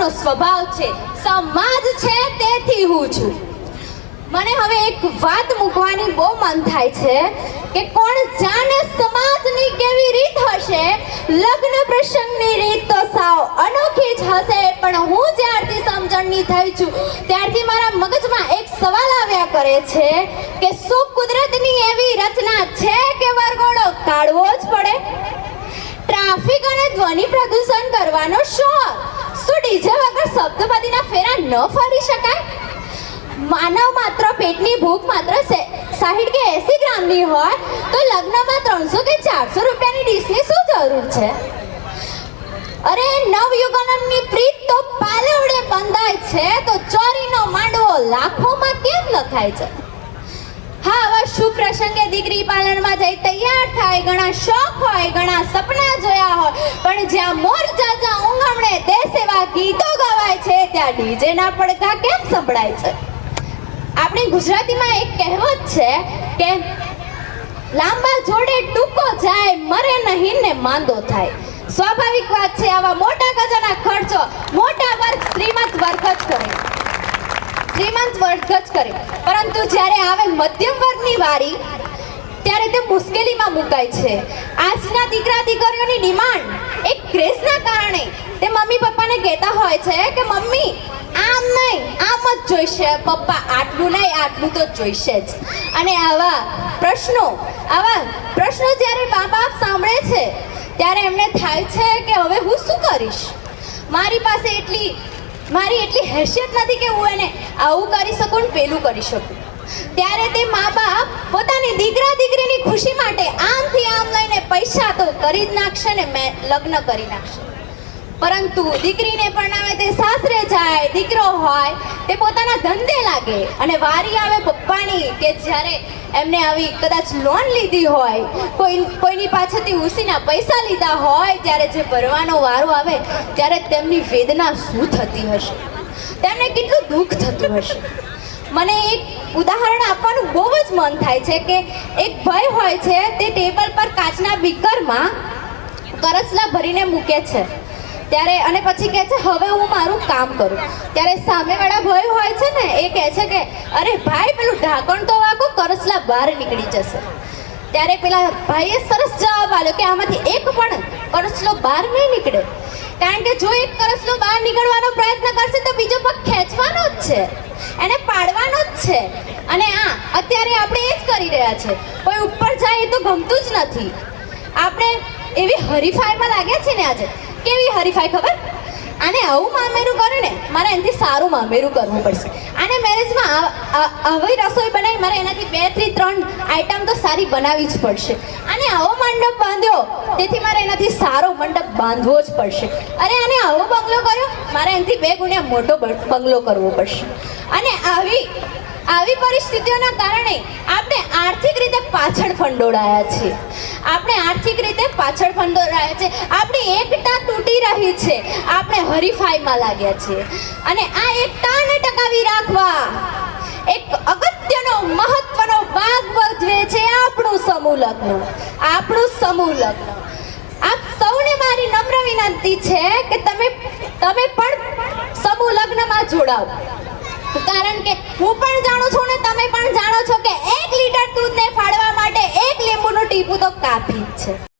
સમાજનો સ્વભાવ છે, સમાજ છે તેથી હું છું. મને હવે એક વાત મૂકવાની બહુ મન થાય છે કે કોણ જાણે સમાજની કેવી રીત હશે. લગ્ન પ્રસંગની રીત તો સાવ અનોખી જ હશે, પણ હું જ્યારથી સમજણની થઈ છું ત્યારથી મારા મગજમાં એક સવાલ આવ્યા કરે છે કે શું કુદરતની એવી રચના છે કે વરઘોડો કાઢવો જ પડે? ટ્રાફિક અને ધ્વનિ પ્રદૂષણ કરવાનો શોખ, શું ડીજે વગર શબ્દપદીના ફેરા ન ફરી શકાય? માનવ માત્ર પેટની ભૂખ માત્ર 60 કે 80 ગ્રામની હોય તો લગ્નમાં 300 કે 400 રૂપિયાની ડીશની શું જરૂર છે? અરે નવયુગનની પ્રીત તો પાલવડે બંધાય છે, તો ચોરીનો માંડવો લાખોમાં કેમ લખાય છે? હા, આવા શુભ પ્રસંગે દીકરી પાર્લરમાં જઈ તૈયાર થાય, ઘણા શોખ હોય, ઘણા સપના જોયા હોય, પણ જ્યાં મોર જાજા ઊંઘમણે દેશ એવા ગીતો ગવાય છે ત્યાં ડીજેના પડઘા કેમ સંભળાય છે? આપણી ગુજરાતીમાં એક કહેવત છે કે લાંબા જોડે ટૂંકો જાય, મરે નહીં ને માંદો થાય. સ્વાભાવિક વાત છે, આવા મોટા ગજાના ખર્ચો મોટા વર્ગ શ્રીમંત વર્ગ જ કરે, પરંતુ જ્યારે આવે મધ્યમ વર્ગની વારી ત્યારે તે મુશ્કેલીમાં મુકાય છે. આજના દીકરા દીકરીઓની ડિમાન્ડ એક ક્રેઝના કારણે તે મમ્મી પપ્પાને કહેતા હોય છે કે મમ્મી આમ નહીં આમ જ જોઈશે, પપ્પા આટલું નહીં આટલું તો જોઈશે જ. અને આવા પ્રશ્નો જ્યારે મા બાપ સાંભળે છે ત્યારે એમને થાય છે કે હવે હું શું કરીશ? મારી પાસે એટલી હેસિયત નથી કે હું એને આવું કરી શકું ને પેલું કરી શકું. ત્યારે તે મા બાપ પોતાની દીકરા દીકરીની ખુશી માટે આમથી આમ લઈને પૈસા તો કરી જ નાખશે ને લગ્ન કરી નાખશે. પરંતુ દીકરીને પરણાવે તે સાસરે જાય, દીકરો હોય તે પોતાના ધંધે લાગે, અને વારી આવે પપ્પાની કે જ્યારે એમને આવી કદાચ લોન લીધી હોય, કોઈની પાસેથી ઉસીના પૈસા લીધા હોય, ત્યારે જે ભરવાનો વારો આવે ત્યારે તેમની વેદના શું થતી હશે, તેમને કેટલું દુઃખ થતું હશે. મને એક ઉદાહરણ આપવાનું બહુ જ મન થાય છે કે એક ભાઈ હોય છે, તે ટેબલ પર કાચના બીકરમાં કરચલા ભરીને મૂકે છે ત્યારે, અને પછી કહે છે હવે હું મારું કામ કરું. ત્યારે સામેવાળા ભાઈ હોય છે ને એ કહે છે કે અરે ભાઈ પેલું ઢાંકણ તો વાગો, કરચલા બહાર નીકળી જશે. ત્યારે પેલા ભાઈએ સરસ જવાબ આપ્યો કે આમાંથી એક પણ કરચલો બહાર નહીં નીકળે, કારણ કે જો એક કરચલો બહાર નીકળવાનો પ્રયત્ન કરશે તો બીજો પગ ખેંચવાનો જ છે, એને પાડવાનો જ છે. અને અત્યારે આપણે એ જ કરી રહ્યા છે. કોઈ ઉપર જાય એ તો ગમતું જ નથી. આપણે એવી હરીફાઈમાં લાગ્યા છે ને આજે. કેવી હરીફાઈ ખબર? આને આવું મામેરું કરે ને મારે એનાથી સારું મામેરું કરવું પડશે. આને મેરેજમાં આવી રસોઈ બનાવી મારે એનાથી 2 થી 3 આઈટમ તો સારી બનાવવી જ પડશે. આને આવો મંડપ બાંધ્યો તેથી મારે એનાથી સારો મંડપ બાંધવો જ પડશે. અરે આને આવો બંગલો કર્યો મારે એનાથી 2 ગુણ્યા મોટો બંગલો કરવો પડશે. અને આવી પરિસ્થિતિઓના કારણે આપણે આર્થિક રીતે પાછળ ફંડોળાયા છીએ. આપણી એકતા તૂટી રહી છે. આપણે હરીફાઈમાં લાગ્યા છીએ. અને આ એકતાને ટકાવી રાખવા એક અગત્યનો મહત્વનો ભાગ ભજવે છે આપણું સમૂહ લગ્ન. આપ સૌને મારી નમ્ર વિનંતી છે કે તમે પણ સમૂહ લગ્નમાં જોડાઓ, કારણ કે હું પણ જાણું છું ને તમે પણ જાણો છો કે 1 લીટર દૂધને ફાડવા માટે 1 લીંબુનું ટીપું તો કાફી જ છે.